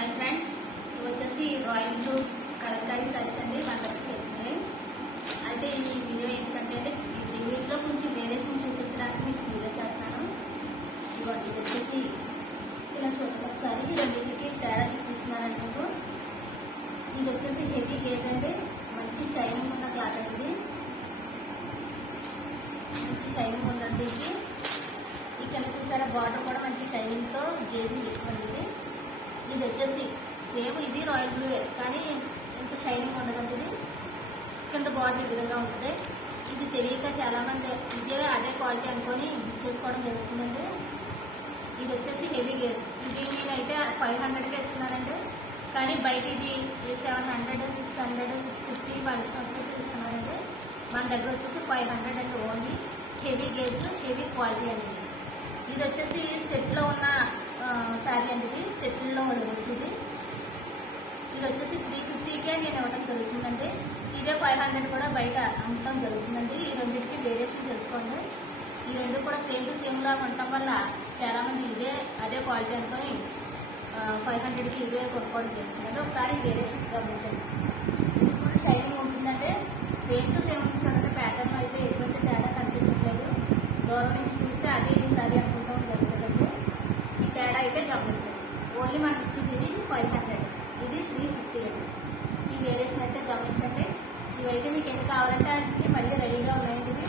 Hi friends, ఇవి వచ్చేసి royal blue కడక్కాయి saris అండి. మనకి తెలిసినవి అయితే ఈ వీడియో ఏంటంటే ఈ వీటిలో కొంచెం వేరియేషన్ చూపించడానికి మీకు వీడియో చేస్తాను. ఇదిగోండి, ఇది వచ్చేసి ఇలా చూడండి ఒకసారి. ఈ రెండింటికి తేడా చూపిస్తున్నాను మీకు. ఇది వచ్చేసి హెవీ గేజ్ అండి, మంచి షైనింగ్ ఉన్న క్లాత్ అండి. మంచి షైనింగ్ ఉందండి. ఇక్కడ చూసారా, బార్డర్ కూడా మంచి షైనింగ్తో గేజింగ్ ఎక్కువ ఉంది. ఇది వచ్చేసి సేమ్ ఇది రాయల్ బ్లూ కానీ ఇంత షైనింగ్ ఉండదండి. ఇది కింద బార్డర్ ఈ విధంగా ఉంటుంది. ఇది తెలియక చాలామంది ఇదే అదే క్వాలిటీ అనుకొని బుక్ చేసుకోవడం జరుగుతుందండి. ఇది వచ్చేసి హెవీ గేజ్. ఇది నేనైతే 500కి ఇస్తున్నానండి, కానీ బయట ఇది 700, 600, 650 వాళ్ళు ఇష్టం వచ్చినట్టు ఇస్తున్నారండి. మన దగ్గర వచ్చేసి 500 అండి. Only heavy gauge, heavy quality అండి. ఇది వచ్చేసి సెట్లో ఉన్న శారీ అండి. ఇది సెట్లో వచ్చేది. ఇది వచ్చేసి 350కే నేను ఇవ్వడం జరుగుతుందండి. ఇదే 500 కూడా బయట అమ్మటం జరుగుతుందండి. ఈ రెండింటికి వేరియేషన్ తెలుసుకోండి. ఈ రెండు కూడా సేమ్ టు సేమ్ లా ఉండటం వల్ల చాలామంది అదే క్వాలిటీ అనుకొని 500కి ఇదే కొనుక్కోవడం జరుగుతుందండి. ఒకసారి వేరియేషన్ గమనించండి. ఇది కూడా షైనింగ్ ఉంటుందంటే సేమ్ టు సేమ్ చూడండి. ప్యాటర్న్ అయితే ఎటువంటి తేడా కనిపించట్లేదు. దూరం నుంచి చూస్తే అదే ఈ సారీ అనుకుంటాం జరుగుతుందండి. ఈ తేడా అయితే గమనించండి. ఓన్లీ మనకి ఇచ్చింది ఇది 500, ఇది 350 అండి. ఈ వేరియేషన్ అయితే గమనించండి. ఇవైతే మీకు ఎన్ని కావాలంటే మళ్ళీ రెడీగా ఉన్నాయండి.